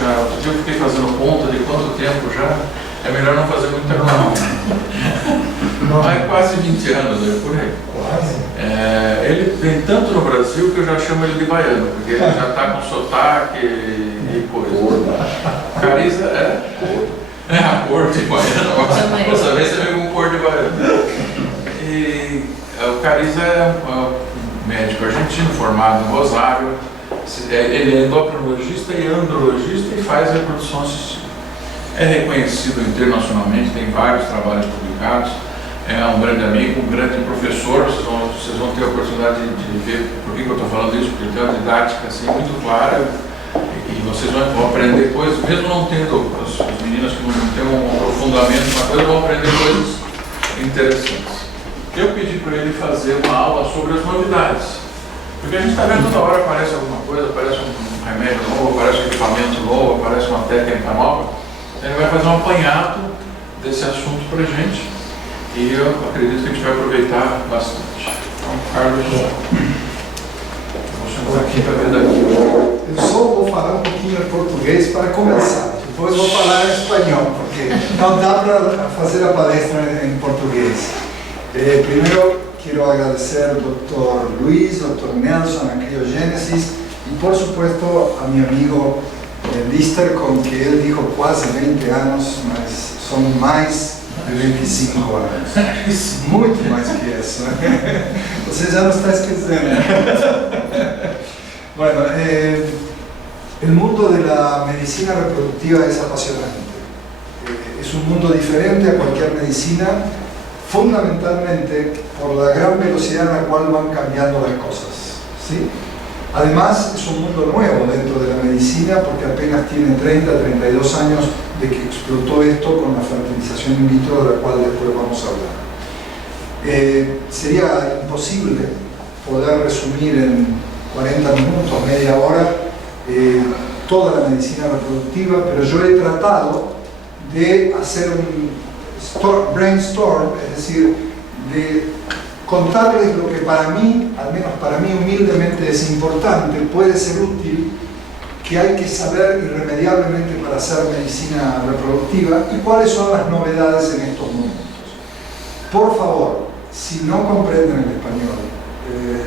já, outro dia eu fiquei fazendo conta de quanto tempo já, é melhor não fazer muita conta. Mas quase 20 anos, né, por aí. Quase. Ele vem tanto no Brasil que eu já chamo ele de baiano, porque ele já está com sotaque e coisa. Cariza a cor de baiano. Dessa vez você veio com cor de baiano. E o Cariza é um médico argentino formado em Rosário. Ele é endocrinologista e andrologista e faz reprodução assistida. É reconhecido internacionalmente, tem vários trabalhos publicados. É um grande amigo, um grande professor. Vocês vão ter a oportunidade de ver por que eu estou falando isso, porque ele tem uma didática assim, muito clara e vocês vão aprender coisas, mesmo não tendo, as meninas que não têm um aprofundamento na coisa, vão aprender coisas interessantes. Eu pedi para ele fazer uma aula sobre as novidades, porque a gente está vendo toda hora aparece alguma coisa, aparece um remédio novo, aparece um equipamento novo, aparece uma técnica nova. Ele vai fazer um apanhado desse assunto para a gente. E eu acredito que a gente vai aproveitar bastante. Então, Carlos, vou chamar aqui para ver daqui. Eu só vou falar um pouquinho em português para começar. Depois vou falar em espanhol, porque não dá para fazer a palestra em português. Primeiro, quero agradecer ao Dr. Luiz, ao Dr. Nelson, a Criogênesis, e por supuesto a meu amigo Lister, com que ele dijo quase 20 anos, mas são mais de 25 anos. Muito mais que isso. Você já não está esquecendo. Bueno, el mundo de la medicina reproductiva es apasionante. Es un mundo diferente a cualquier medicina, fundamentalmente por la gran velocidad en la cual van cambiando las cosas, ¿sí? Además, es un mundo nuevo dentro de la medicina porque apenas tiene 30, 32 años de que explotó esto con la fertilización in vitro, de la cual después vamos a hablar. Sería imposible poder resumir en 40 minutos, media hora, toda la medicina reproductiva, pero yo he tratado de hacer un brainstorm, es decir, de contarles lo que para mí, al menos para mí humildemente es importante, puede ser útil, que hay que saber irremediablemente para hacer medicina reproductiva y cuáles son las novedades en estos momentos. Por favor, si no comprenden el español,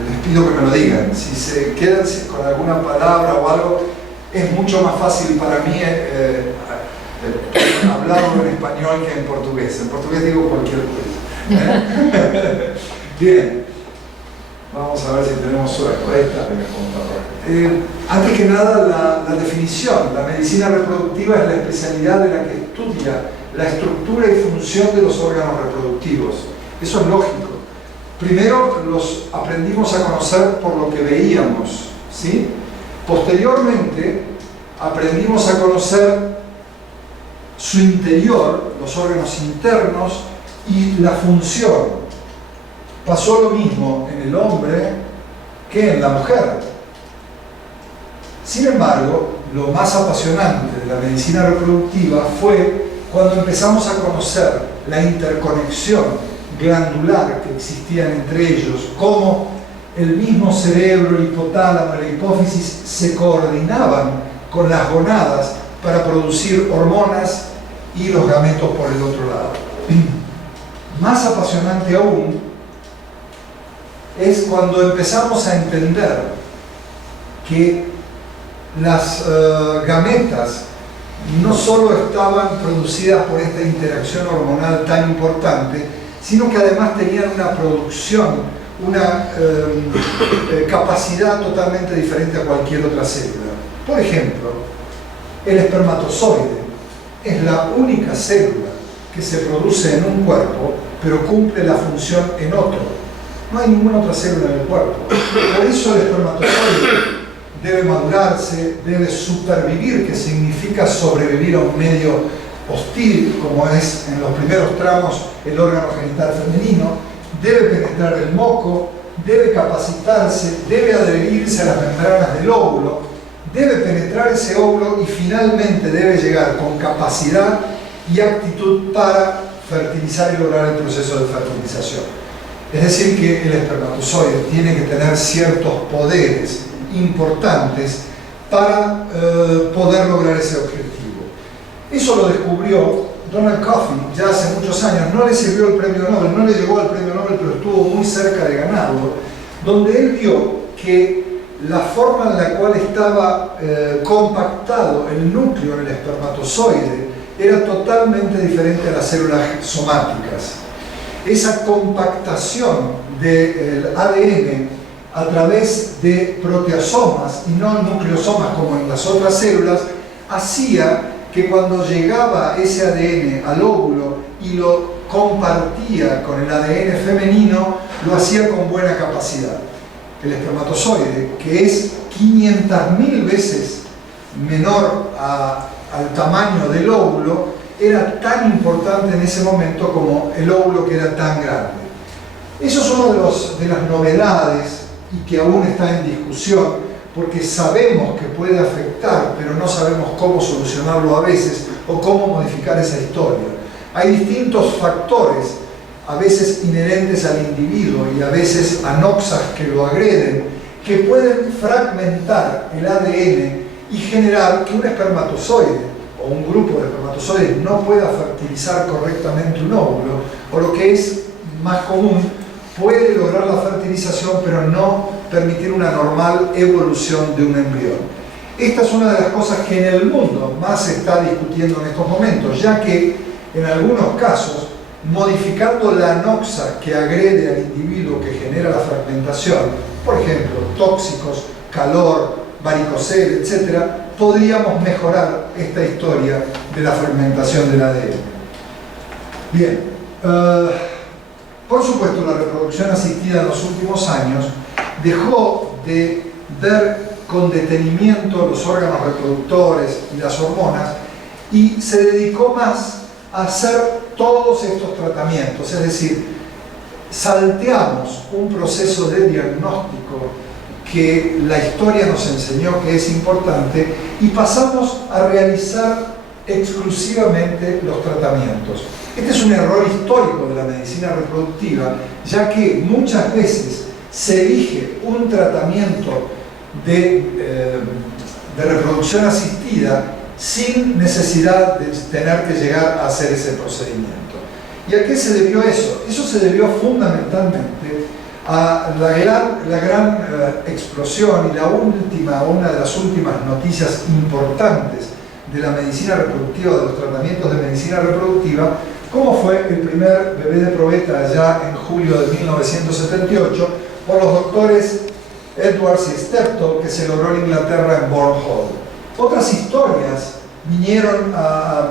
les pido que me lo digan. Si se quedan con alguna palabra o algo, es mucho más fácil para mí hablarlo en español que en portugués. En portugués digo cualquier cosa. Bien, vamos a ver si tenemos suerte. Antes que nada, la definición. La medicina reproductiva es la especialidad de la que estudia la estructura y función de los órganos reproductivos. Eso es lógico. Primero los aprendimos a conocer por lo que veíamos, ¿sí? Posteriormente aprendimos a conocer su interior, los órganos internos y la función. Pasó lo mismo en el hombre que en la mujer. Sin embargo, lo más apasionante de la medicina reproductiva fue cuando empezamos a conocer la interconexión glandular que existían entre ellos, cómo el mismo cerebro, el hipotálamo y la hipófisis se coordinaban con las gonadas para producir hormonas y los gametos por el otro lado. Más apasionante aún es cuando empezamos a entender que las gametas no solo estaban producidas por esta interacción hormonal tan importante, sino que además tenían una producción, una capacidad totalmente diferente a cualquier otra célula. Por ejemplo, el espermatozoide es la única célula que se produce en un cuerpo, pero cumple la función en otro. No hay ninguna otra célula en el cuerpo. Por eso el espermatozoide debe madurarse, debe supervivir, que significa sobrevivir a un medio hostil, como es en los primeros tramos el órgano genital femenino, debe penetrar el moco, debe capacitarse, debe adherirse a las membranas del óvulo, debe penetrar ese óvulo y finalmente debe llegar con capacidad y actitud para fertilizar y lograr el proceso de fertilización. Es decir, que el espermatozoide tiene que tener ciertos poderes importantes para poder lograr ese objetivo. Eso lo descubrió Donald Coffey ya hace muchos años. No le sirvió el premio Nobel, no le llegó al premio Nobel, pero estuvo muy cerca de ganarlo, donde él vio que la forma en la cual estaba compactado el núcleo en el espermatozoide era totalmente diferente a las células somáticas. Esa compactación del ADN a través de proteasomas y no nucleosomas como en las otras células hacía que cuando llegaba ese ADN al óvulo y lo compartía con el ADN femenino, lo hacía con buena capacidad. El espermatozoide, que es 500.000 veces menor al tamaño del óvulo, era tan importante en ese momento como el óvulo, que era tan grande. Eso es una de las novedades y que aún está en discusión, porque sabemos que puede afectar, pero no sabemos cómo solucionarlo a veces o cómo modificar esa historia. Hay distintos factores, a veces inherentes al individuo y a veces anoxas que lo agreden, que pueden fragmentar el ADN y generar que un espermatozoide o un grupo de espermatozoides no pueda fertilizar correctamente un óvulo, o lo que es más común, puede lograr la fertilización pero no permitir una normal evolución de un embrión. Esta es una de las cosas que en el mundo más se está discutiendo en estos momentos, ya que en algunos casos, modificando la anoxa que agrede al individuo, que genera la fragmentación, por ejemplo, tóxicos, calor, varicocele, etc., podríamos mejorar esta historia de la fragmentación del ADN. Bien, por supuesto, la reproducción asistida en los últimos años dejó de ver con detenimiento los órganos reproductores y las hormonas y se dedicó más a hacer todos estos tratamientos, es decir, salteamos un proceso de diagnóstico que la historia nos enseñó que es importante y pasamos a realizar exclusivamente los tratamientos. Este es un error histórico de la medicina reproductiva, ya que muchas veces se elige un tratamiento de reproducción asistida sin necesidad de tener que llegar a hacer ese procedimiento. ¿Y a qué se debió eso? Eso se debió fundamentalmente a la gran explosión y una de las últimas noticias importantes de la medicina reproductiva, de los tratamientos de medicina reproductiva, como fue el primer bebé de probeta allá en julio de 1978 por los doctores Edwards y Steptoe, que se logró en Inglaterra en Bourne Hall. Otras historias vinieron a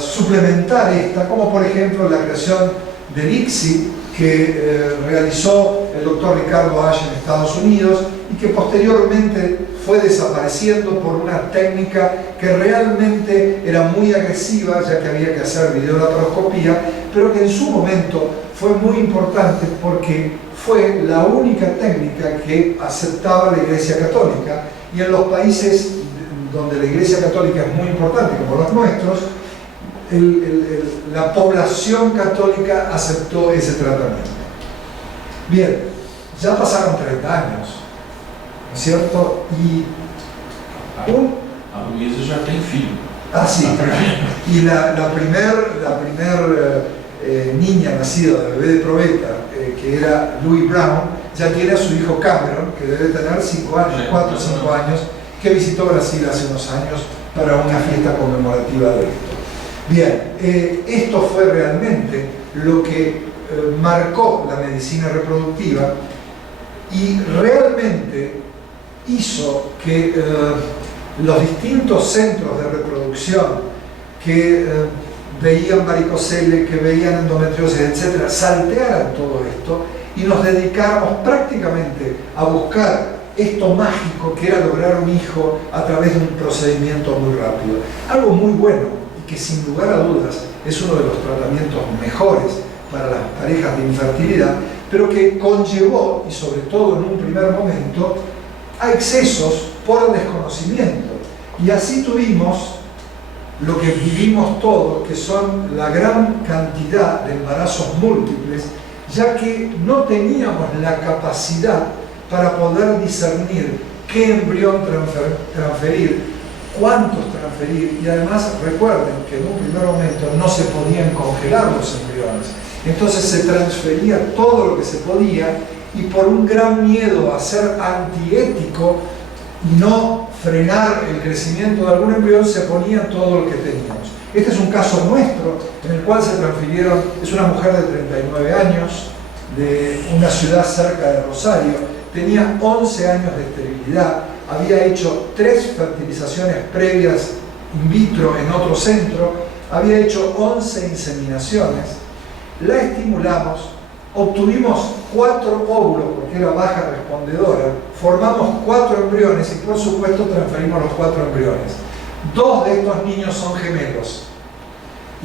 suplementar esta, como por ejemplo la creación del ICSI, que realizó el doctor Ricardo Ash en Estados Unidos y que posteriormente fue desapareciendo por una técnica que realmente era muy agresiva, ya que había que hacer videolaparoscopía, pero que en su momento fue muy importante porque fue la única técnica que aceptaba la Iglesia Católica, y en los países donde la Iglesia Católica es muy importante, como los nuestros, la población católica aceptó ese tratamiento. Bien, ya pasaron 30 años, ¿no es cierto? Y a Luísa ya tiene filho. Ah, sí. Y la primer niña nacida de bebé de probeta, que era Louis Brown, ya tiene a su hijo Cameron, que debe tener 5 años, 4 o 5 años, que visitó Brasil hace unos años para una fiesta conmemorativa de esto. Bien, esto fue realmente lo que marcó la medicina reproductiva y realmente hizo que los distintos centros de reproducción que veían varicocele, que veían endometriosis, etc., saltearan todo esto y nos dedicáramos prácticamente a buscar esto mágico que era lograr un hijo a través de un procedimiento muy rápido. Algo muy bueno y que sin lugar a dudas es uno de los tratamientos mejores para las parejas de infertilidad, pero que conllevó, y sobre todo en un primer momento, a excesos por el desconocimiento. Y así tuvimos lo que vivimos todos, que son la gran cantidad de embarazos múltiples, ya que no teníamos la capacidad para poder discernir qué embrión transferir, cuántos transferir, y además recuerden que en un primer momento no se podían congelar los embriones, entonces se transfería todo lo que se podía, y por un gran miedo a ser antiético y no frenar el crecimiento de algún embrión, se ponía todo lo que teníamos. Este es un caso nuestro en el cual se transfirieron, es una mujer de 39 años, de una ciudad cerca de Rosario, tenía 11 años de esterilidad, había hecho 3 fertilizaciones previas in vitro en otro centro, había hecho 11 inseminaciones, la estimulamos, obtuvimos 4 óvulos porque era baja respondedora, formamos 4 embriones y por supuesto transferimos los 4 embriones. 2 de estos niños son gemelos.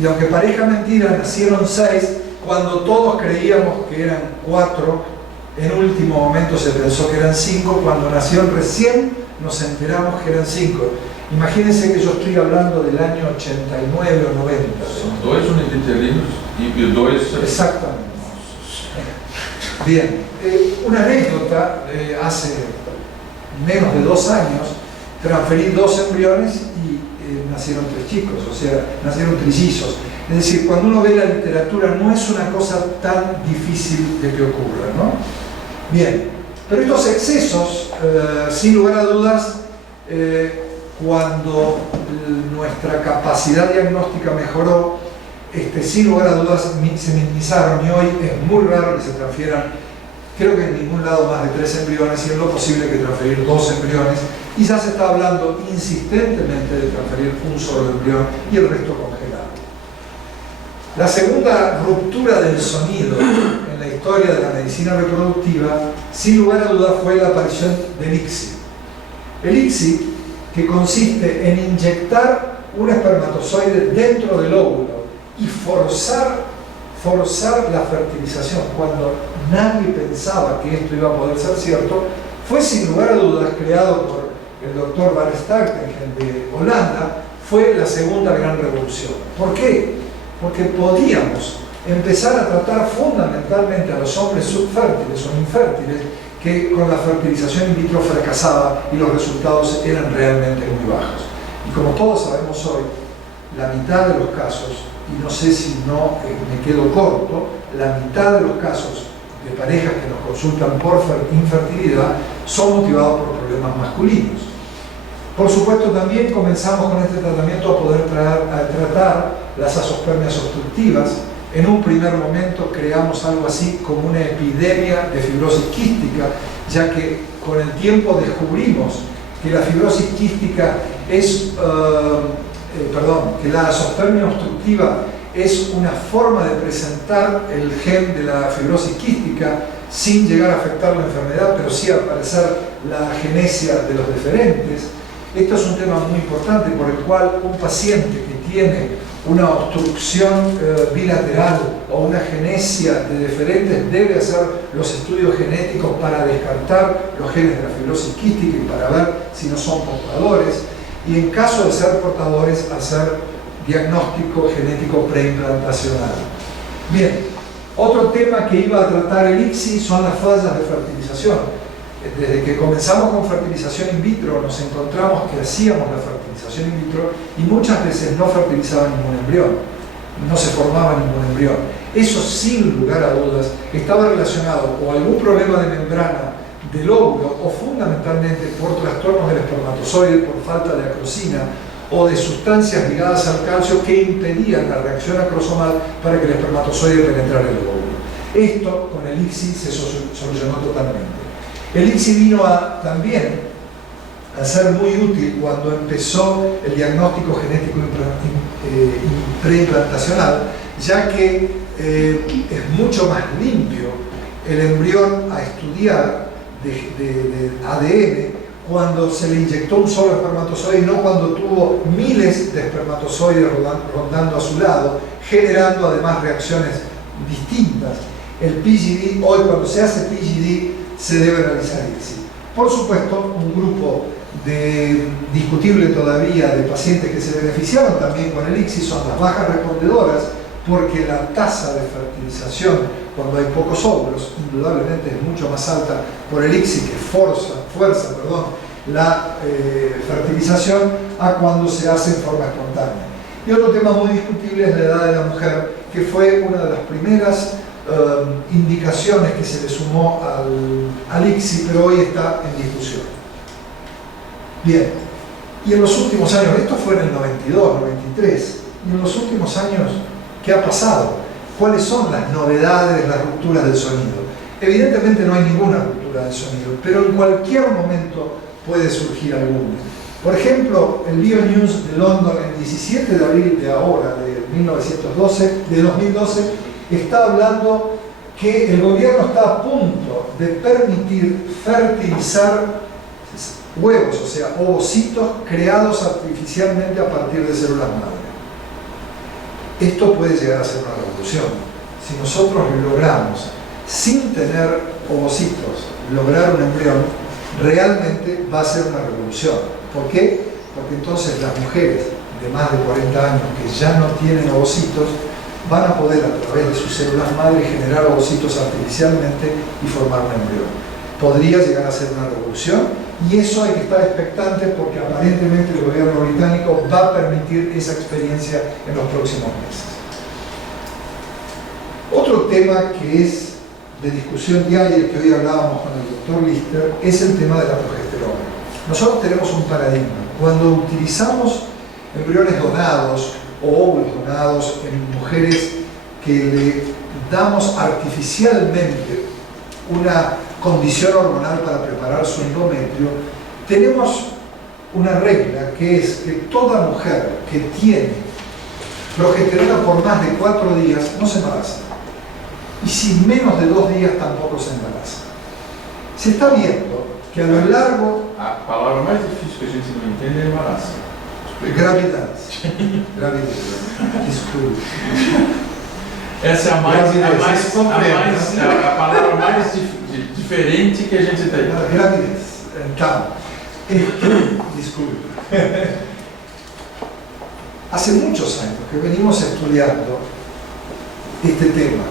Y aunque parezca mentira, nacieron 6, cuando todos creíamos que eran 4, en último momento se pensó que eran 5, cuando nacieron recién nos enteramos que eran 5. Imagínense que yo estoy hablando del año 89 o 90. Son 2 unitarios y 2... Exactamente. Bien, una anécdota, hace menos de 2 años, transferí 2 embriones y nacieron 3 chicos, o sea, nacieron trillizos. Es decir, cuando uno ve la literatura no es una cosa tan difícil de que ocurra, ¿no? Bien, pero estos excesos, sin lugar a dudas, cuando nuestra capacidad diagnóstica mejoró, sin lugar a dudas se minimizaron, y hoy es muy raro que se transfieran, creo que en ningún lado, más de 3 embriones, y es lo posible que transferir 2 embriones, y ya se está hablando insistentemente de transferir un solo embrión y el resto congelado. La segunda ruptura del sonido en la historia de la medicina reproductiva, sin lugar a dudas, fue la aparición del ICSI. El ICSI, que consiste en inyectar un espermatozoide dentro del óvulo y forzar la fertilización cuando nadie pensaba que esto iba a poder ser cierto, fue sin lugar a dudas creado por el doctor Van Startengel de Holanda, fue la segunda gran revolución. ¿Por qué? Porque podíamos empezar a tratar fundamentalmente a los hombres subfértiles o infértiles que con la fertilización in vitro fracasaba y los resultados eran realmente muy bajos. Y como todos sabemos hoy, la mitad de los casos, y no sé si no me quedo corto, la mitad de los casos de parejas que nos consultan por infertilidad son motivados por problemas masculinos. Por supuesto, también comenzamos con este tratamiento a poder tratar las azospermias obstructivas. En un primer momento creamos algo así como una epidemia de fibrosis quística, ya que con el tiempo descubrimos que la fibrosis quística es, que la azospermia obstructiva es una forma de presentar el gen de la fibrosis quística sin llegar a afectar la enfermedad, pero sí aparecer la agenesia de los deferentes. Esto es un tema muy importante por el cual un paciente que tiene una obstrucción bilateral o una agenesia de deferentes debe hacer los estudios genéticos para descartar los genes de la fibrosis quística y para ver si no son portadores, y en caso de ser portadores hacer diagnóstico genético preimplantacional. Bien, otro tema que iba a tratar el ICSI son las fallas de fertilización. Desde que comenzamos con fertilización in vitro nos encontramos que hacíamos la fertilización in vitro y muchas veces no fertilizaba ningún embrión, no se formaba ningún embrión. Eso, sin lugar a dudas, estaba relacionado o algún problema de membrana del óvulo o fundamentalmente por trastornos del espermatozoide, por falta de acrosina o de sustancias ligadas al calcio que impedían la reacción acrosomal para que el espermatozoide penetrara el óvulo. Esto con el ICSI se solucionó totalmente. El ICSI vino también a ser muy útil cuando empezó el diagnóstico genético preimplantacional, ya que es mucho más limpio el embrión a estudiar de ADN cuando se le inyectó un solo espermatozoide y no cuando tuvo miles de espermatozoides rondando a su lado, generando además reacciones distintas. El PGD, hoy cuando se hace PGD, se debe realizar ICSI. Por supuesto, un grupo discutible todavía de pacientes que se beneficiaron también con el ICSI son las bajas respondedoras, porque la tasa de fertilización cuando hay pocos óvulos indudablemente es mucho más alta por el ICSI que fuerza la fertilización a cuando se hace en forma espontánea. Y otro tema muy discutible es la edad de la mujer, que fue una de las primeras indicaciones que se le sumó al ICSI, pero hoy está en discusión. Bien, y en los últimos años, esto fue en el 92, 93, y en los últimos años, ¿qué ha pasado? ¿Cuáles son las novedades, las rupturas del sonido? Evidentemente no hay ninguna ruptura del sonido, pero en cualquier momento puede surgir alguna. Por ejemplo, el BioNews de London, el 17 de abril de ahora, de 2012, está hablando que el gobierno está a punto de permitir fertilizar huevos, o sea, ovocitos creados artificialmente a partir de células madre. Esto puede llegar a ser una revolución. Si nosotros logramos, sin tener ovocitos, lograr un embrión, realmente va a ser una revolución. ¿Por qué? Porque entonces las mujeres de más de 40 años que ya no tienen ovocitos van a poder a través de sus células madre generar ovocitos artificialmente y formar un embrión. Podría llegar a ser una revolución y eso hay que estar expectante porque aparentemente el gobierno británico va a permitir esa experiencia en los próximos meses. Otro tema que es de discusión diaria, que hoy hablábamos con el doctor Lister, es el tema de la progesterona. Nosotros tenemos un paradigma. Cuando utilizamos embriones donados o óvulos donados en mujeres que le damos artificialmente una condición hormonal para preparar su endometrio, tenemos una regla que es que toda mujer que tiene progesterona por más de 4 días no se embaraza. Y si menos de 2 días tampoco se embaraza. Se está viendo que a lo largo... A palavra mais difícil que a gente não entende é embaraço. Gravidez. Gravidez. Desculpe. Essa é a palavra mais diferente que a gente tem. Gravidez. Então, disculpe. Hace muchos años que venimos estudiando este tema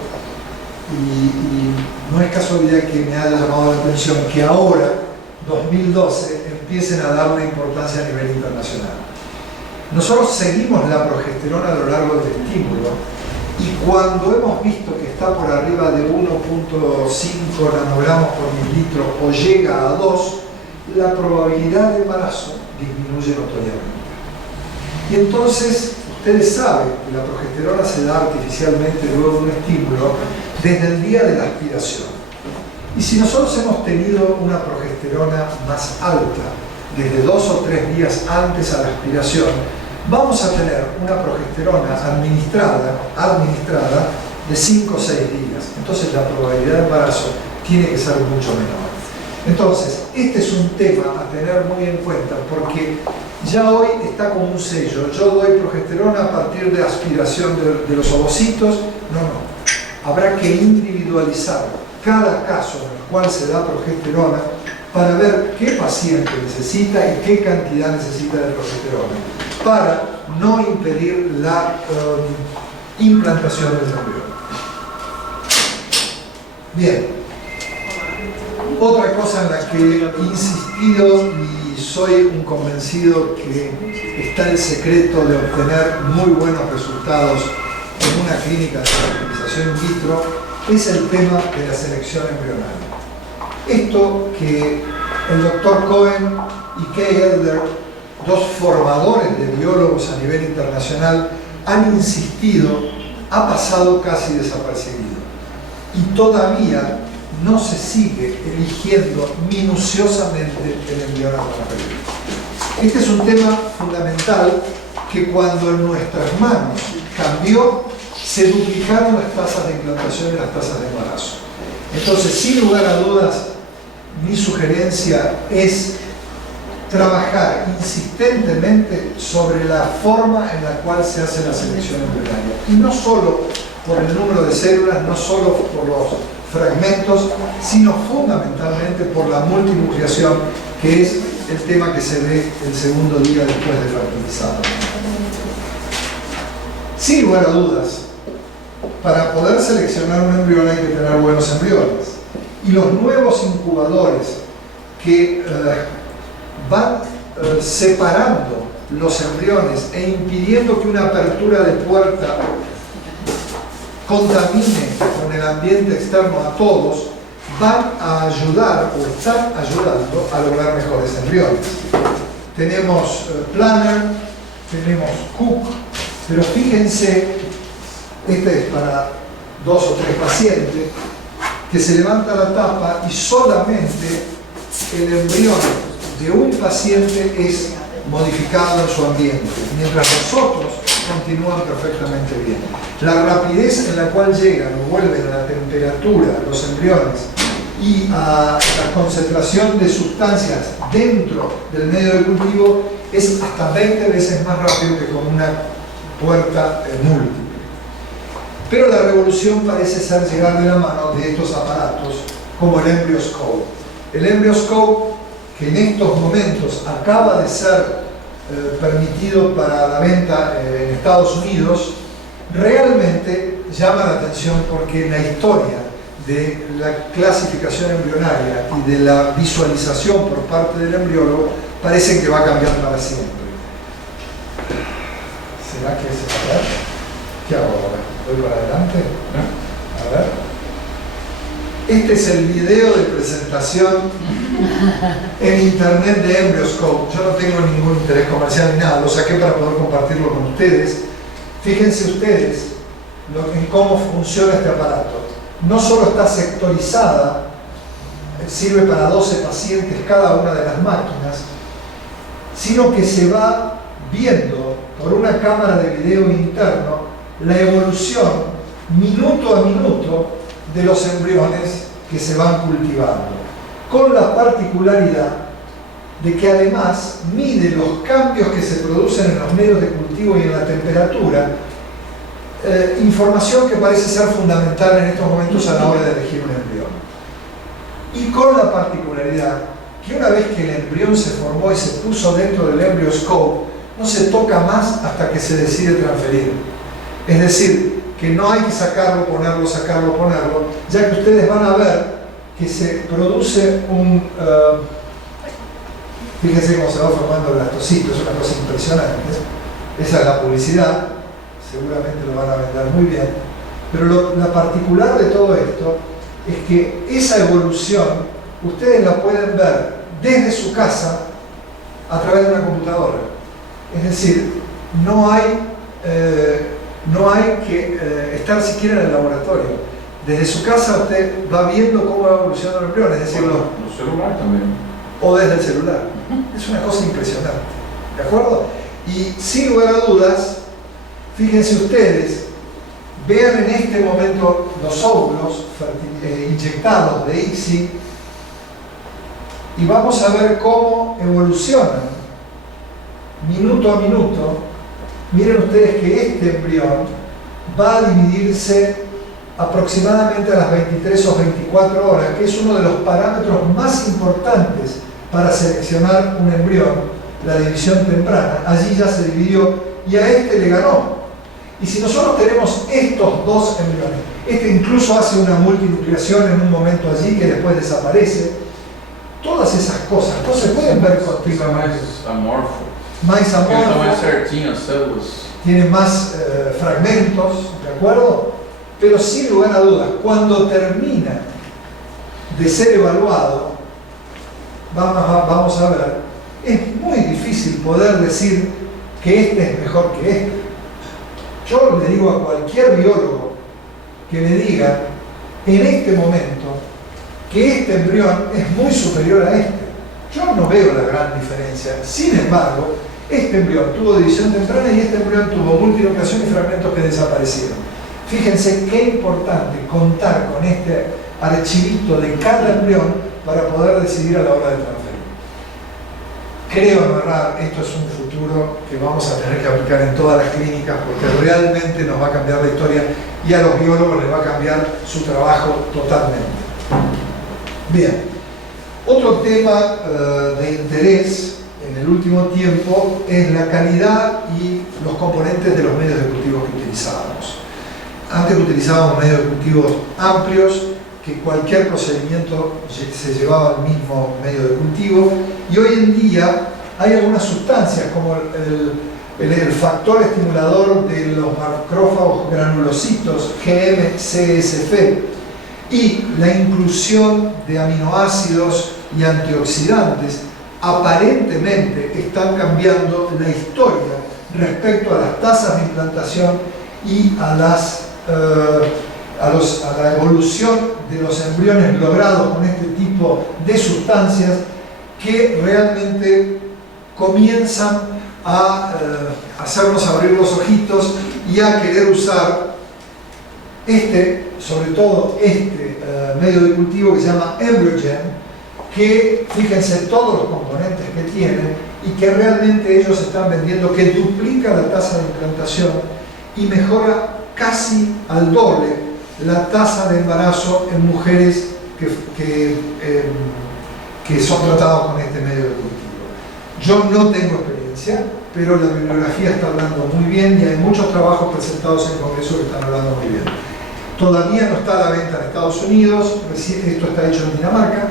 y no es casualidad que me haya llamado la atención que ahora, 2012, empiecen a dar una importancia a nivel internacional. Nosotros seguimos la progesterona a lo largo del estímulo y cuando hemos visto que está por arriba de 1.5 nanogramos por mililitro o llega a 2, la probabilidad de embarazo disminuye notoriamente. Y entonces, ustedes saben que la progesterona se da artificialmente luego de un estímulo desde el día de la aspiración. Y si nosotros hemos tenido una progesterona más alta desde 2 o 3 días antes a la aspiración, vamos a tener una progesterona administrada de 5 o 6 días. Entonces la probabilidad de embarazo tiene que ser mucho menor. Entonces, este es un tema a tener muy en cuenta porque ya hoy está como un sello. Yo doy progesterona a partir de aspiración de los ovocitos. No. Habrá que individualizar cada caso en el cual se da progesterona para ver qué paciente necesita y qué cantidad necesita de progesterona para no impedir la implantación del embrión. Bien, otra cosa en la que he insistido y soy un convencido que está el secreto de obtener muy buenos resultados en una clínica de fertilización in vitro es el tema de la selección embrional. Esto que el doctor Cohen y Kay Elder, dos formadores de biólogos a nivel internacional, han insistido, ha pasado casi desapercibido. Y todavía no se sigue eligiendo minuciosamente el embrión hermafrodita. Este es un tema fundamental que cuando en nuestras manos cambió, se duplicaron las tasas de implantación y las tasas de embarazo. Entonces, sin lugar a dudas, mi sugerencia es trabajar insistentemente sobre la forma en la cual se hace la selección embrionaria. Y no solo por el número de células, no solo por los fragmentos, sino fundamentalmente por la multinucleación, que es el tema que se ve el segundo día después de fertilizado. Sin lugar a dudas, para poder seleccionar un embrión hay que tener buenos embriones. Y los nuevos incubadores que van separando los embriones e impidiendo que una apertura de puerta contamine con el ambiente externo a todos, van a ayudar o están ayudando a lograr mejores embriones. Tenemos Planner, tenemos Cook, pero fíjense, este es para 2 o 3 pacientes, que se levanta la tapa y solamente el embrión de un paciente es modificado en su ambiente, mientras los otros continúan perfectamente bien. La rapidez en la cual llegan o vuelven a la temperatura los embriones y a la concentración de sustancias dentro del medio de cultivo es hasta 20 veces más rápido que con una puerta múltiple. Pero la revolución parece ser llegar de la mano de estos aparatos como el EmbryoScope. El EmbryoScope, que en estos momentos acaba de ser permitido para la venta en Estados Unidos, realmente llama la atención porque la historia de la clasificación embrionaria y de la visualización por parte del embriólogo parece que va a cambiar para siempre. ¿Será que se va a ver? ¿Qué hago ahora? ¿Voy para adelante? A ver. Este es el video de presentación en internet de EmbryoScope. Yo no tengo ningún interés comercial ni nada, lo saqué para poder compartirlo con ustedes. Fíjense ustedes en cómo funciona este aparato. No solo está sectorizada, sirve para 12 pacientes cada una de las máquinas, sino que se va viendo por una cámara de video interno la evolución minuto a minuto de los embriones que se van cultivando, con la particularidad de que además mide los cambios que se producen en los medios de cultivo y en la temperatura, información que parece ser fundamental en estos momentos a la hora de elegir un embrión. Y con la particularidad que una vez que el embrión se formó y se puso dentro del EmbryoScope, no se toca más hasta que se decide transferir. Es decir, que no hay que sacarlo, ponerlo, ya que ustedes van a ver que se produce un... fíjense cómo se va formando el blastocito, es una cosa impresionante. Esa es la publicidad, seguramente lo van a vender muy bien, pero la particular de todo esto es que esa evolución ustedes la pueden ver desde su casa a través de una computadora. Es decir, no hay que estar siquiera en el laboratorio. Desde su casa usted va viendo cómo va evolucionando el embrión, es decir, los celulares también. O desde el celular. Es una cosa impresionante. ¿De acuerdo? Y sin lugar a dudas, fíjense ustedes, vean en este momento los óvulos inyectados de ICSI y vamos a ver cómo evolucionan minuto a minuto. Miren ustedes que este embrión va a dividirse aproximadamente a las 23 o 24 horas, que es uno de los parámetros más importantes para seleccionar un embrión, la división temprana. Allí ya se dividió y a este le ganó. Y si nosotros tenemos estos dos embriones, este incluso hace una multinucleación en un momento allí que después desaparece, todas esas cosas no se pueden ver continuamente. Más amorfo. Más amorfo. Más certinho as células. Tiene más fragmentos, ¿de acuerdo? Pero sin lugar a dudas, cuando termina de ser evaluado, vamos a ver, es muy difícil poder decir que este es mejor que este. Yo le digo a cualquier biólogo que me diga en este momento que este embrión es muy superior a este. Yo no veo la gran diferencia. Sin embargo, este embrión tuvo división temprana y este embrión tuvo multinucleación y fragmentos que desaparecieron. Fíjense qué importante contar con este archivito de cada embrión para poder decidir a la hora de transferir. Creo no errar, esto es un futuro que vamos a tener que aplicar en todas las clínicas porque realmente nos va a cambiar la historia y a los biólogos les va a cambiar su trabajo totalmente. Bien, otro tema de interés en el último tiempo es la calidad y los componentes de los medios de cultivo que utilizábamos. Antes utilizábamos medios de cultivo amplios, que cualquier procedimiento se llevaba al mismo medio de cultivo, y hoy en día hay algunas sustancias como el factor estimulador de los macrófagos granulocitos, GM-CSF, y la inclusión de aminoácidos y antioxidantes aparentemente están cambiando la historia respecto a las tasas de implantación y a la evolución de los embriones logrados con este tipo de sustancias, que realmente comienzan a hacernos abrir los ojitos y a querer usar sobre todo este medio de cultivo que se llama Embryogen, que fíjense todos los componentes que tiene y que realmente ellos están vendiendo, que duplica la tasa de implantación y mejora casi al doble la tasa de embarazo en mujeres que son tratadas con este medio de cultivo. Yo no tengo experiencia, pero la bibliografía está hablando muy bien y hay muchos trabajos presentados en el Congreso que están hablando muy bien. Todavía no está a la venta en Estados Unidos, esto está hecho en Dinamarca,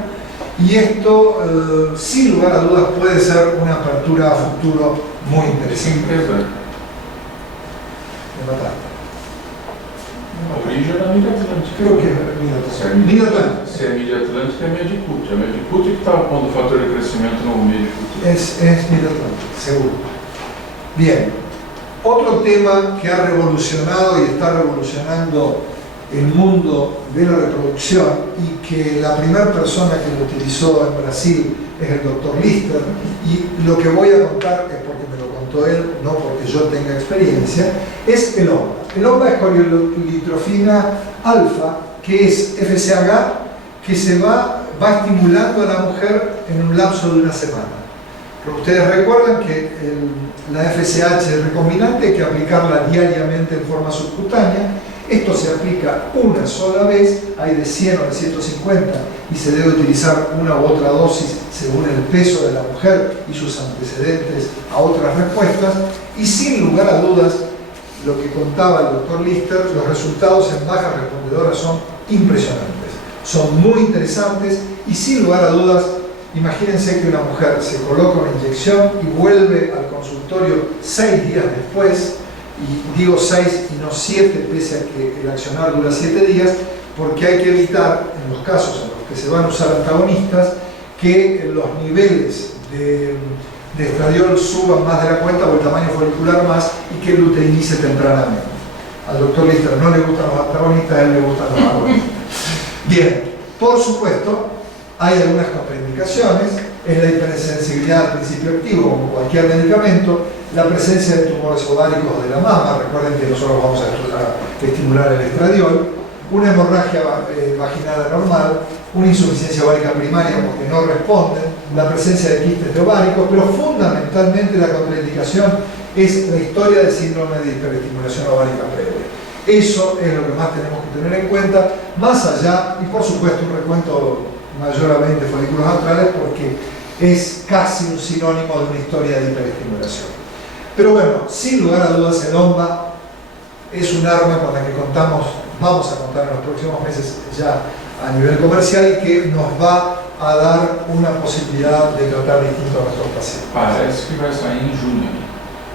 y esto, sin lugar a dudas, puede ser una apertura a futuro muy interesante. Me mataste. A origem é da mídia atlântica. Creo que es mídia atlântica. Se é mídia atlântica, é Medicut. A Medicut que estava pondo o fator de crescimento no Medicut. Es mídia atlântica, seguro. Bien. Otro tema que ha revolucionado y está revolucionando el mundo de la reproducción, y que la primera persona que lo utilizó en Brasil es el doctor Lister, y lo que voy a contar es porque me lo contó él, no porque yo tenga experiencia, es el OMBA. El OMBA es coriolitrofina alfa, que es FSH, que va estimulando a la mujer en un lapso de una semana. Pero ustedes recuerdan que la FSH recombinante hay que aplicarla diariamente en forma subcutánea. Esto se aplica una sola vez, hay de 100 o de 150, y se debe utilizar una u otra dosis según el peso de la mujer y sus antecedentes a otras respuestas. Y sin lugar a dudas, lo que contaba el doctor Lister, los resultados en bajas respondedoras son impresionantes, son muy interesantes, y sin lugar a dudas, imagínense que una mujer se coloca una inyección y vuelve al consultorio 6 días después, y digo 6 y no 7, pese a que el accionar dura 7 días, porque hay que evitar, en los casos en los que se van a usar antagonistas, que los niveles de estradiol suban más de la cuenta o el tamaño folicular más, y que luteinice tempranamente. Al doctor Lister no le gustan los antagonistas, a él le gustan los agonistas. Bien, por supuesto, hay algunas contraindicaciones. Es la hipersensibilidad al principio activo, como cualquier medicamento, la presencia de tumores ováricos de la mama, recuerden que nosotros vamos a estimular el estradiol, una hemorragia vaginal anormal, una insuficiencia ovárica primaria porque no responden, la presencia de quistes de ováricos, pero fundamentalmente la contraindicación es la historia del síndrome de hiperestimulación ovárica previa. Eso es lo que más tenemos que tener en cuenta, más allá, y por supuesto un recuento mayormente folículos antrales, porque es casi un sinónimo de una historia de hiperestimulación. Pero bueno, sin lugar a dudas, el OMBA es un arma con la que vamos a contar en los próximos meses ya a nivel comercial, y que nos va a dar una posibilidad de tratar distinto a nuestros pacientes. Parece que va a salir en junio.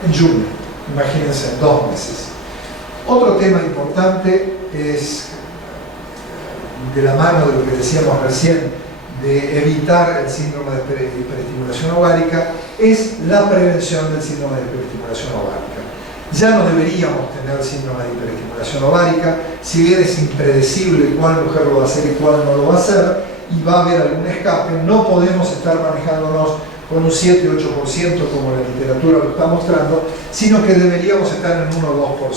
En junio, imagínense, en 2 meses. Otro tema importante es, de la mano de lo que decíamos recién, de evitar el síndrome de hiperestimulación ovárica, es la prevención del síndrome de hiperestimulación ovárica. Ya no deberíamos tener síndrome de hiperestimulación ovárica, si bien es impredecible cuál mujer lo va a hacer y cuál no lo va a hacer, y va a haber algún escape. No podemos estar manejándonos con un 7-8% como la literatura lo está mostrando, sino que deberíamos estar en 1 o 2%.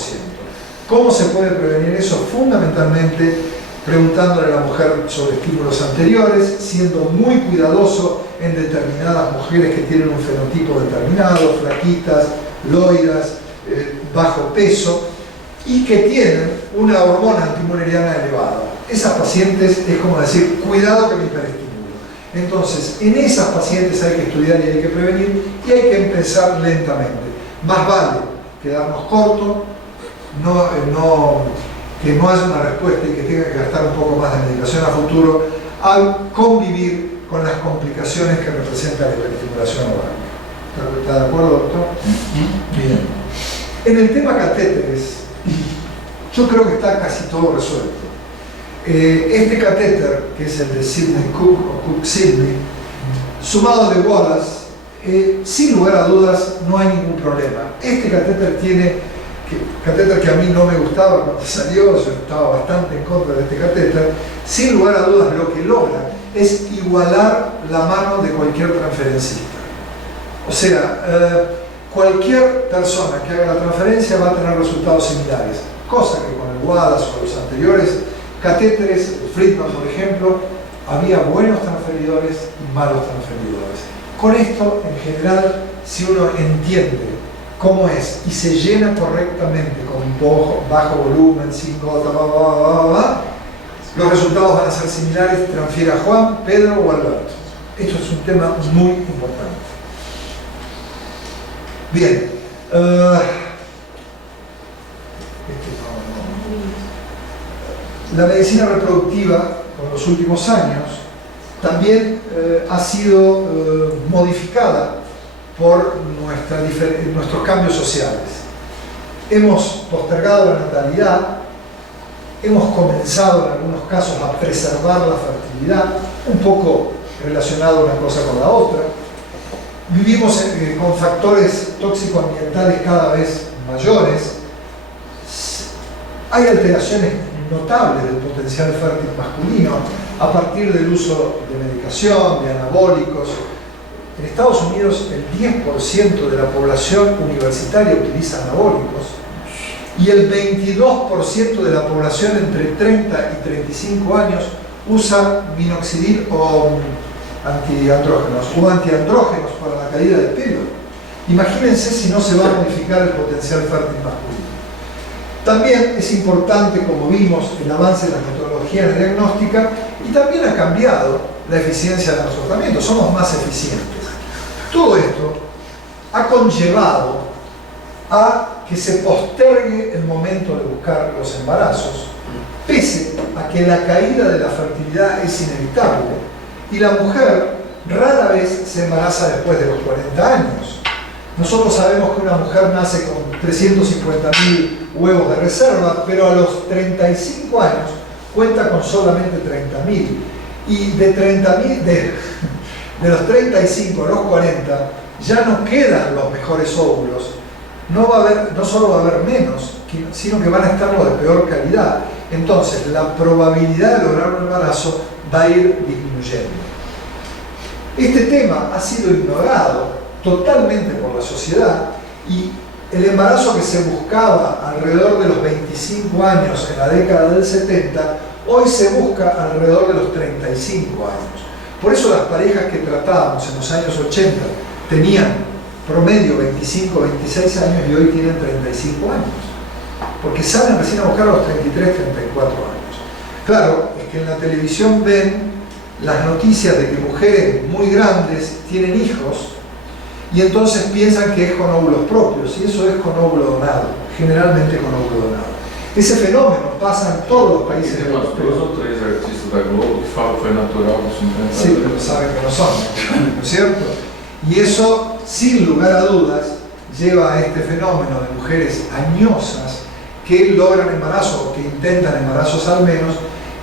¿Cómo se puede prevenir eso? Fundamentalmente preguntándole a la mujer sobre estímulos anteriores, siendo muy cuidadoso en determinadas mujeres que tienen un fenotipo determinado, flaquitas, loiras, bajo peso, y que tienen una hormona antimuneriana elevada. Esas pacientes es como decir, cuidado que me hiperestimulo. Entonces, en esas pacientes hay que estudiar y hay que prevenir, y hay que empezar lentamente. Más vale quedarnos cortos, que no haya una respuesta y que tenga que gastar un poco más de medicación a futuro, al convivir con las complicaciones que representa la hiperestimulación ovárica. ¿Está de acuerdo, doctor? Bien. En el tema catéteres, yo creo que está casi todo resuelto. Este catéter, que es el de Sidney Cook o Cook-Sidney, sumado al de Wallace, sin lugar a dudas no hay ningún problema. Este catéter catéter que a mí no me gustaba cuando salió, yo estaba bastante en contra de este catéter, sin lugar a dudas lo que logra es igualar la mano de cualquier transferencista. O sea, cualquier persona que haga la transferencia va a tener resultados similares, cosa que con el Wallace o los anteriores catéteres, el Friedman por ejemplo, había buenos transferidores y malos transferidores. Con esto, en general, si uno entiende cómo es y se llena correctamente con un bajo volumen, sin gota, los resultados van a ser similares, transfiere a Juan, Pedro o Alberto. Esto es un tema muy importante. Bien. La medicina reproductiva, con los últimos años, también ha sido modificada por nuestros cambios sociales. Hemos postergado la natalidad, hemos comenzado en algunos casos a preservar la fertilidad, un poco relacionado una cosa con la otra. Vivimos con factores tóxico-ambientales cada vez mayores. Hay alteraciones notables del potencial fértil masculino a partir del uso de medicación, de anabólicos. En Estados Unidos el 10% de la población universitaria utiliza anabólicos y el 22% de la población entre 30 y 35 años usa minoxidil o antiandrógenos para la caída del pelo. Imagínense si no se va a modificar el potencial fértil masculino. También es importante, como vimos, el avance de la metodología de diagnóstica y también ha cambiado la eficiencia de nuestros tratamientos, somos más eficientes. Todo esto ha conllevado a que se postergue el momento de buscar los embarazos, pese a que la caída de la fertilidad es inevitable y la mujer rara vez se embaraza después de los 40 años. Nosotros sabemos que una mujer nace con 350.000 huevos de reserva, pero a los 35 años cuenta con solamente 30.000. Y de los 35 a los 40 ya no quedan los mejores óvulos. No solo va a haber menos, sino que van a estar los de peor calidad. Entonces, la probabilidad de lograr un embarazo va a ir disminuyendo. Este tema ha sido ignorado totalmente por la sociedad y el embarazo que se buscaba alrededor de los 25 años en la década del 70, hoy se busca alrededor de los 35 años. Por eso las parejas que tratábamos en los años 80 tenían promedio 25, 26 años y hoy tienen 35 años. Porque salen recién a buscar a los 33, 34 años. Claro, es que en la televisión ven las noticias de que mujeres muy grandes tienen hijos y entonces piensan que es con óvulos propios, y eso es con óvulo donado, generalmente con óvulo donado. Ese fenómeno pasa en todos los países europeos. Temos 2 ou 3 artistas da Globo que falam que foi natural com 50 anos. Sí, pero saben que no son, ¿no es cierto? Y eso, sin lugar a dudas, lleva a este fenómeno de mujeres añosas que logran embarazo o que intentan embarazos al menos,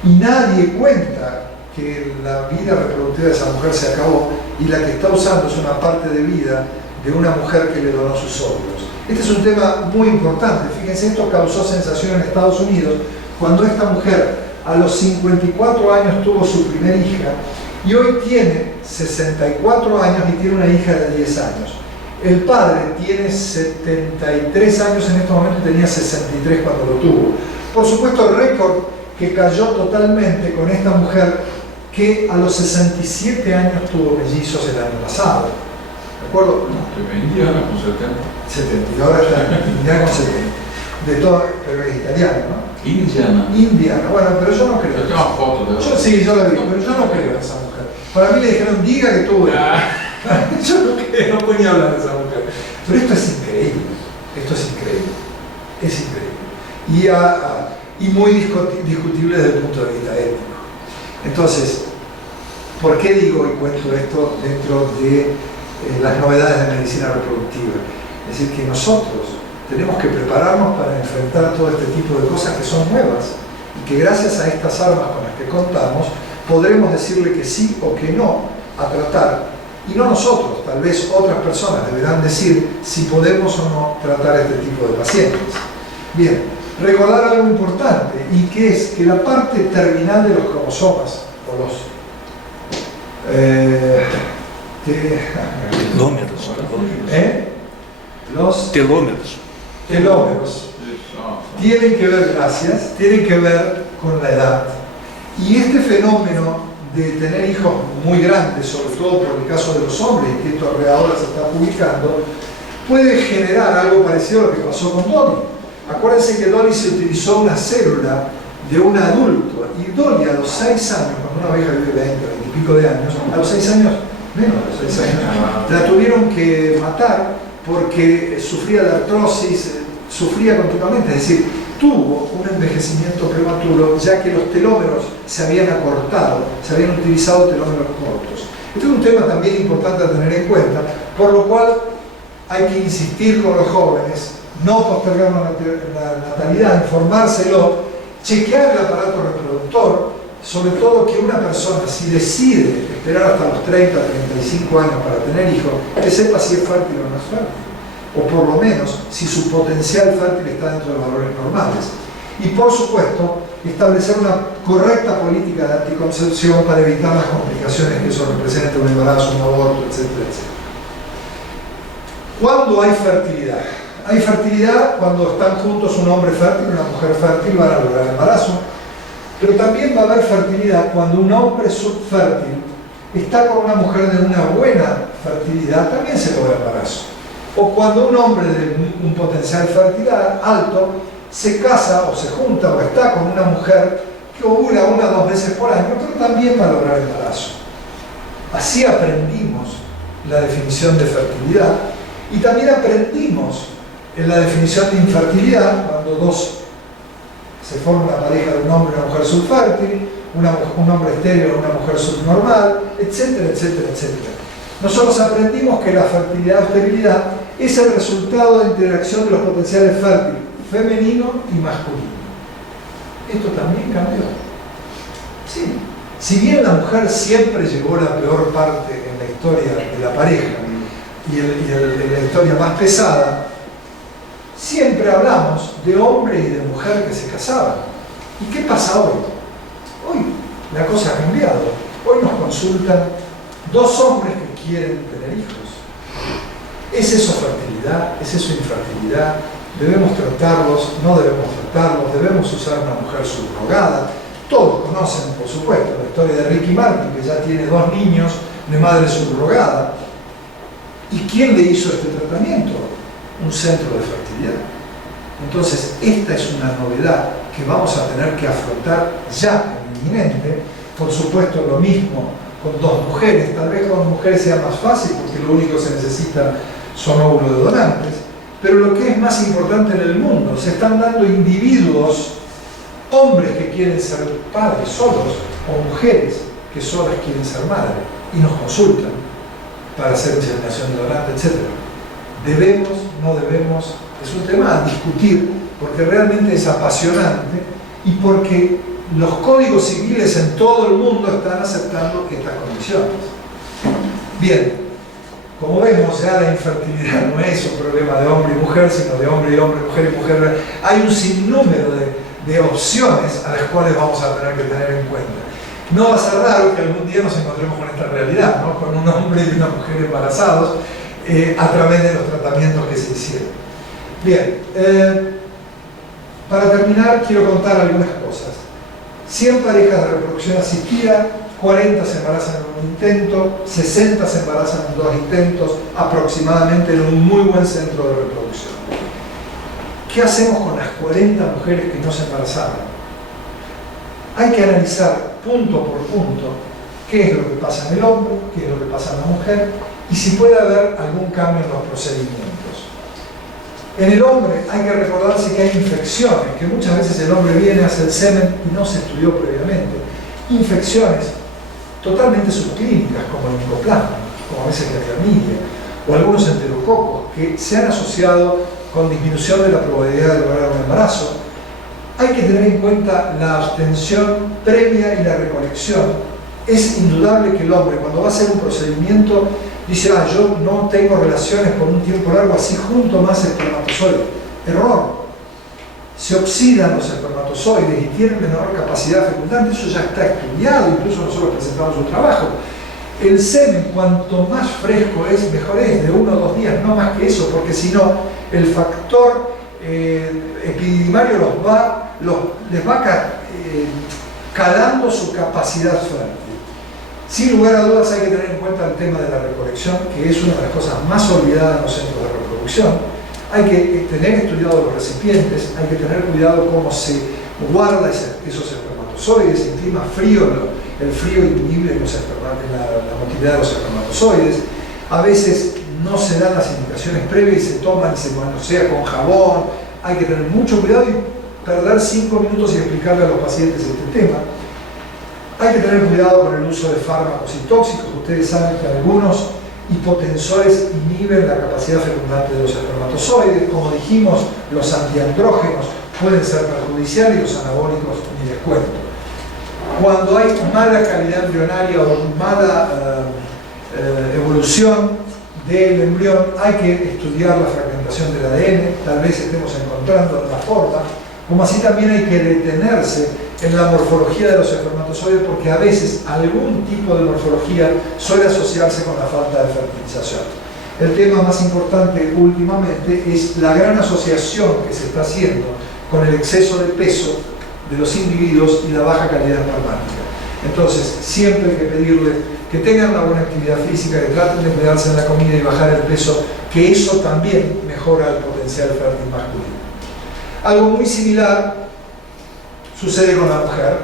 y nadie cuenta que la vida reproductiva de esa mujer se acabó y la que está usando es una parte de vida de una mujer que le donó sus óvulos. Este es un tema muy importante. Fíjense, esto causó sensación en Estados Unidos cuando esta mujer a los 54 años tuvo su primer hija y hoy tiene 64 años y tiene una hija de 10 años. El padre tiene 73 años en este momento y tenía 63 cuando lo tuvo. Por supuesto, el récord que cayó totalmente con esta mujer que a los 67 años tuvo mellizos el año pasado. ¿De acuerdo? Teve Indiana con 70. 70, y ahora está Indiana con 70. Pero es italiano, ¿no? Indiana, bueno, pero yo no creo. Yo tengo una foto de ella. Sí, yo la vi, pero yo no creo en esa mujer. Para mí le dijeron, diga que tuvo. Yo no creo, no podía hablar de esa mujer. Pero esto es increíble, es increíble. Y muy discutible desde el punto de vista ético. Entonces, ¿Por qué digo y cuento esto dentro de las novedades de medicina reproductiva? Es decir, que nosotros tenemos que prepararnos para enfrentar todo este tipo de cosas que son nuevas y que gracias a estas armas con las que contamos podremos decirle que sí o que no a tratar, y no nosotros, tal vez otras personas deberán decir si podemos o no tratar este tipo de pacientes. Bien, recordar algo importante, y que es que la parte terminal de los cromosomas, o los los telómeros tienen que ver, tienen que ver con la edad. Y este fenómeno de tener hijos muy grandes, sobre todo por el caso de los hombres, que esto ahora se está publicando, puede generar algo parecido a lo que pasó con Dolly. Acuérdense que Dolly se utilizó una célula de un adulto, y Dolly a los 6 años, cuando una abeja vive 20 y pico de años, a los 6 años, menos de los 6 años, la tuvieron que matar porque sufría de artrosis, sufría continuamente, es decir, tuvo un envejecimiento prematuro, ya que los telómeros se habían acortado, se habían utilizado telómeros cortos. Este es un tema también importante a tener en cuenta, por lo cual hay que insistir con los jóvenes, no postergar la natalidad, informárselo, chequear el aparato reproductor, sobre todo que una persona, si decide esperar hasta los 30, 35 años para tener hijos, que sepa si es fértil o no es fértil, o por lo menos si su potencial fértil está dentro de valores normales. Y por supuesto, establecer una correcta política de anticoncepción para evitar las complicaciones que eso representa, un embarazo, un aborto, etcétera, etcétera. ¿Cuándo hay fertilidad? Hay fertilidad cuando están juntos un hombre fértil y una mujer fértil, van a lograr embarazo. Pero también va a haber fertilidad cuando un hombre subfértil está con una mujer de una buena fertilidad, también se logra embarazo. O cuando un hombre de un potencial fertilidad alto se casa o se junta o está con una mujer que ovula 1 o 2 veces por año, pero también va a lograr embarazo. Así aprendimos la definición de fertilidad, y también aprendimos en la definición de infertilidad cuando se forma una pareja de un hombre y una mujer subfértil, un hombre estéril o una mujer subnormal, etcétera, etcétera, etcétera. Nosotros aprendimos que la fertilidad o esterilidad es el resultado de interacción de los potenciales fértiles femenino y masculino. Esto también cambió. Sí. Si bien la mujer siempre llevó la peor parte en la historia de la pareja y la historia más pesada, siempre hablamos de hombre y de mujer que se casaban. ¿Y qué pasa hoy? Hoy la cosa ha cambiado. Hoy nos consultan 2 hombres que quieren tener hijos. ¿Es eso fertilidad? ¿Es eso infertilidad? ¿Debemos tratarlos? ¿No debemos tratarlos? ¿Debemos usar una mujer subrogada? Todos conocen, por supuesto, la historia de Ricky Martin, que ya tiene 2 niños de madre subrogada. ¿Y quién le hizo este tratamiento? Un centro de fertilidad. Entonces, esta es una novedad que vamos a tener que afrontar ya inminente. Por supuesto, lo mismo con 2 mujeres. Tal vez con 2 mujeres sea más fácil, porque lo único que se necesita son óvulos de donantes. Pero lo que es más importante en el mundo, se están dando individuos, hombres que quieren ser padres solos, o mujeres que solas quieren ser madres, y nos consultan para hacer inseminación de donante, etc. ¿Debemos? ¿No debemos? Es un tema a discutir, porque realmente es apasionante y porque los códigos civiles en todo el mundo están aceptando estas condiciones. Bien, como vemos, ya la infertilidad no es un problema de hombre y mujer, sino de hombre y hombre, mujer y mujer. Hay un sinnúmero de opciones a las cuales vamos a tener que tener en cuenta. No va a ser raro que algún día nos encontremos con esta realidad, ¿no? Con un hombre y una mujer embarazados a través de los tratamientos que se hicieron. Bien, para terminar quiero contar algunas cosas. 100 parejas de reproducción asistida, 40 se embarazan en un intento, 60 se embarazan en 2 intentos, aproximadamente en un muy buen centro de reproducción. ¿Qué hacemos con las 40 mujeres que no se embarazaron? Hay que analizar punto por punto qué es lo que pasa en el hombre, qué es lo que pasa en la mujer y si puede haber algún cambio en los procedimientos. En el hombre hay que recordarse que hay infecciones, que muchas veces el hombre viene, hace el semen y no se estudió previamente. Infecciones totalmente subclínicas, como el micoplasma, como a veces la clamidia, o algunos enterococos, que se han asociado con disminución de la probabilidad de lograr un embarazo. Hay que tener en cuenta la abstención previa y la recolección. Es indudable que el hombre, cuando va a hacer un procedimiento, dice, yo no tengo relaciones por un tiempo largo, así junto más espermatozoides. Error. Se oxidan los espermatozoides y tienen menor capacidad fecundante. Eso ya está estudiado, incluso nosotros presentamos un trabajo. El semen, cuanto más fresco es, mejor es, de 1 o 2 días, no más que eso, porque si no, el factor epididimario les va calando su capacidad fértil. Sin lugar a dudas hay que tener en cuenta el tema de la recolección, que es una de las cosas más olvidadas en los centros de reproducción. Hay que tener estudiado los recipientes, hay que tener cuidado cómo se guarda esos espermatozoides. En clima frío, el frío inhibe la motilidad de los espermatozoides. A veces no se dan las indicaciones previas y se toman y se manosea con jabón. Hay que tener mucho cuidado y perder 5 minutos y explicarle a los pacientes este tema. Hay que tener cuidado con el uso de fármacos y tóxicos. Ustedes saben que algunos hipotensores inhiben la capacidad fecundante de los espermatozoides. Como dijimos, los antiandrógenos pueden ser perjudiciales y los anabólicos ni les cuento. Cuando hay mala calidad embrionaria o mala evolución del embrión, hay que estudiar la fragmentación del ADN. Tal vez estemos encontrando la forma, como así también hay que detenerse en la morfología de los espermatozoides, porque a veces algún tipo de morfología suele asociarse con la falta de fertilización. El tema más importante últimamente es la gran asociación que se está haciendo con el exceso de peso de los individuos y la baja calidad espermática. Entonces, siempre hay que pedirles que tengan una buena actividad física, que traten de cuidarse en la comida y bajar el peso, que eso también mejora el potencial fértil masculino. Algo muy similar sucede con la mujer,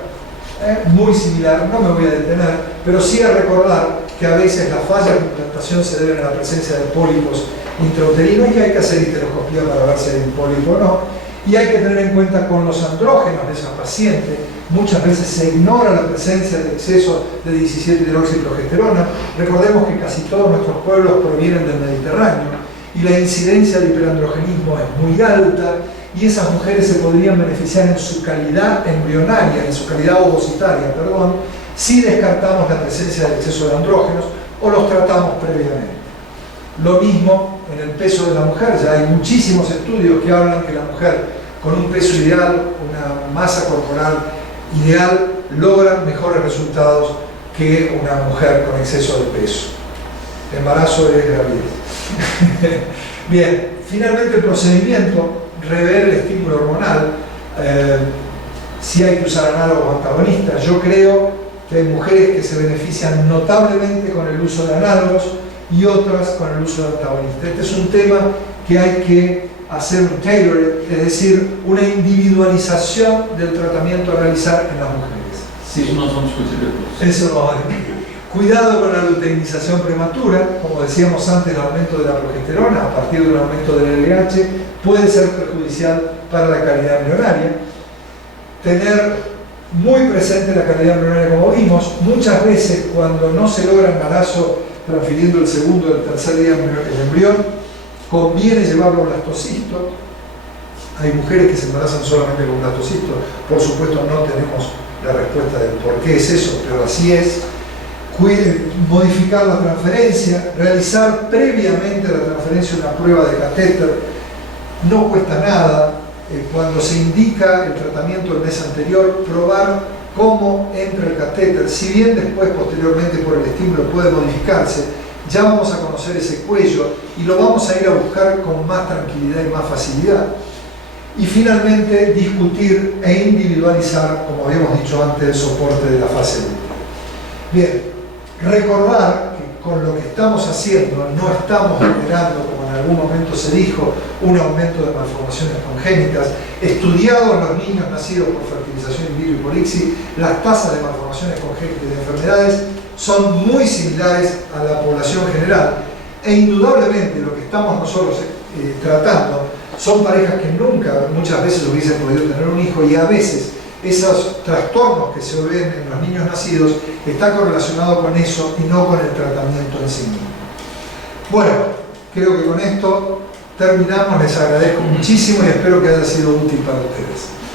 muy similar, no me voy a detener, pero sí a recordar que a veces las fallas de implantación se deben a la presencia de pólipos intrauterinos y hay que hacer histeroscopía para ver si hay un pólipo o no. Y hay que tener en cuenta con los andrógenos de esa paciente, muchas veces se ignora la presencia de exceso de 17-hidroxiprogesterona. Recordemos que casi todos nuestros pueblos provienen del Mediterráneo y la incidencia de hiperandrogenismo es muy alta, y esas mujeres se podrían beneficiar en su calidad embrionaria, en su calidad ovocitaria, perdón, si descartamos la presencia del exceso de andrógenos o los tratamos previamente. Lo mismo en el peso de la mujer. Ya hay muchísimos estudios que hablan que la mujer con un peso ideal, una masa corporal ideal, logra mejores resultados que una mujer con exceso de peso. Embarazo es gravidez. Bien, finalmente el procedimiento, rever el estímulo hormonal, si hay que usar análogos antagonistas. Yo creo que hay mujeres que se benefician notablemente con el uso de análogos y otras con el uso de antagonistas. Este es un tema que hay que hacer un tailoring, es decir, una individualización del tratamiento a realizar en las mujeres. Sí. Eso no son discutibles. Eso no va a discutir. Cuidado con la luteinización prematura, como decíamos antes, el aumento de la progesterona a partir de un aumento del LH puede ser perjudicial para la calidad embrionaria. Tener muy presente la calidad embrionaria, como vimos, muchas veces cuando no se logra embarazo transfiriendo el segundo o el tercer día el embrión, conviene llevarlo a blastocisto. Hay mujeres que se embarazan solamente con blastocisto. Por supuesto no tenemos la respuesta de por qué es eso, pero así es. Modificar la transferencia, realizar previamente la transferencia una prueba de catéter, no cuesta nada. Cuando se indica el tratamiento el mes anterior, probar cómo entra el catéter. Si bien después, posteriormente, por el estímulo puede modificarse, ya vamos a conocer ese cuello y lo vamos a ir a buscar con más tranquilidad y más facilidad. Y finalmente, discutir e individualizar, como habíamos dicho antes, el soporte de la fase útero. Bien. Recordar que con lo que estamos haciendo no estamos generando, como en algún momento se dijo, un aumento de malformaciones congénitas. Estudiado en los niños nacidos por fertilización in vitro y por ICSI, las tasas de malformaciones congénitas y de enfermedades son muy similares a la población general. E indudablemente lo que estamos nosotros tratando son parejas que nunca, muchas veces hubiesen podido tener un hijo, y a veces esos trastornos que se ven en los niños nacidos está correlacionado con eso y no con el tratamiento en sí mismo. Bueno, creo que con esto terminamos. Les agradezco muchísimo y espero que haya sido útil para ustedes.